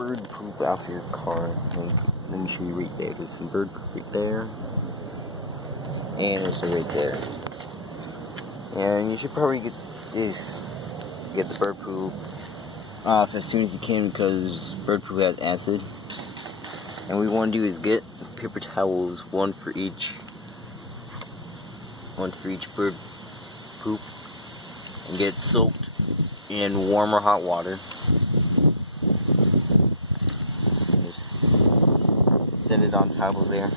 bird poop off your car. Let me show you right there. There's some bird poop right there. And there's some right there. And you should probably get the bird poop off as soon as you can, because bird poop has acid. And what we want to do is get paper towels, one for each bird poop, and get it soaked in warm or hot water. And just set it on top of there.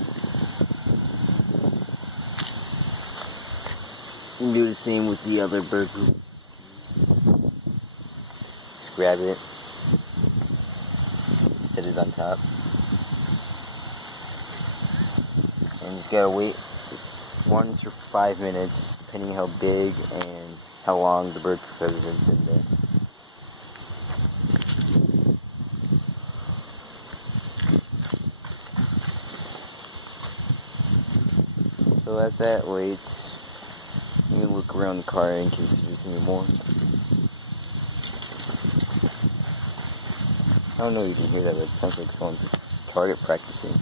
You can do the same with the other bird poop. Just grab it, set it on top, and just gotta wait 1 to 5 minutes, depending how big and how long the bird poop has been sitting there. So as that waits, you can look around the car in case there's any more. I don't know if you can hear that, but it sounds like someone's target practicing.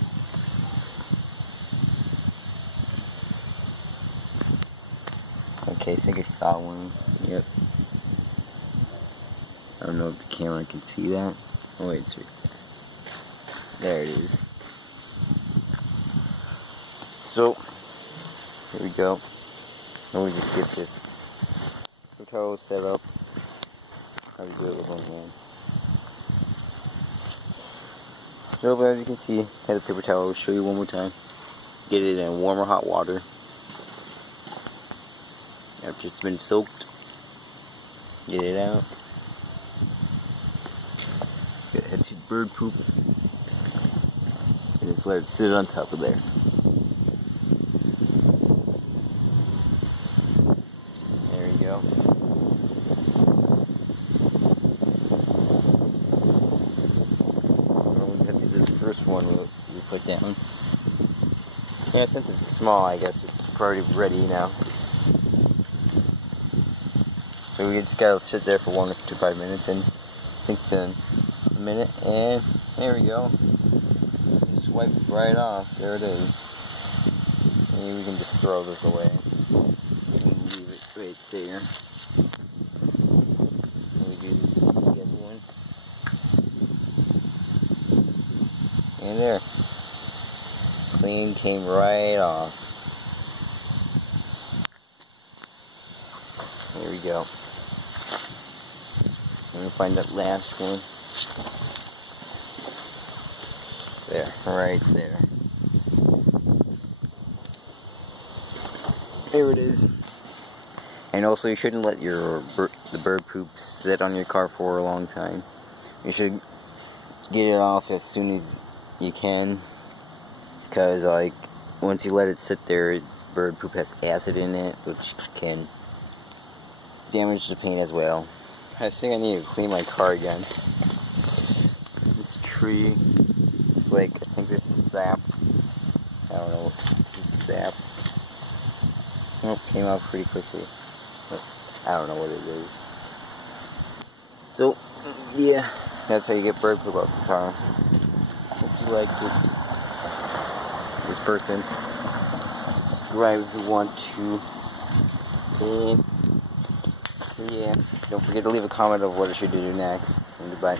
Okay, I think I saw one. Yep. I don't know if the camera can see that. Oh wait, it's right there. There it is. So, here we go. And we just get this towel set up. How to do it with one hand. So, as you can see, I had a paper towel. I'll show you one more time. Get it in warm or hot water. After it's been soaked, get it out. Get your bird poop, and just let it sit on top of there. There you go. Well, we got to do this first one we put down. Yeah, since it's small, I guess it's probably ready now. So we just gotta sit there for 1 to 5 minutes, and I think it's been a minute, and there we go. Just wipe it right off. There it is. And we can just throw this away. And leave it right there. And we do this with the other one. And there. Clean, came right off. There we go. I'm gonna find that last one. There, right there. There it is. And also, you shouldn't let the bird poop sit on your car for a long time. You should get it off as soon as you can, because like once you let it sit there, bird poop has acid in it, which can damage the paint as well. I think I need to clean my car again. This tree, it's like, I think this is sap. I don't know, it's sap. Oh, came out pretty quickly. But I don't know what it is. So, yeah, that's how you get bird poop off the car. If you liked this person, subscribe if you want to. And yeah, don't forget to leave a comment of what I should do next. And goodbye.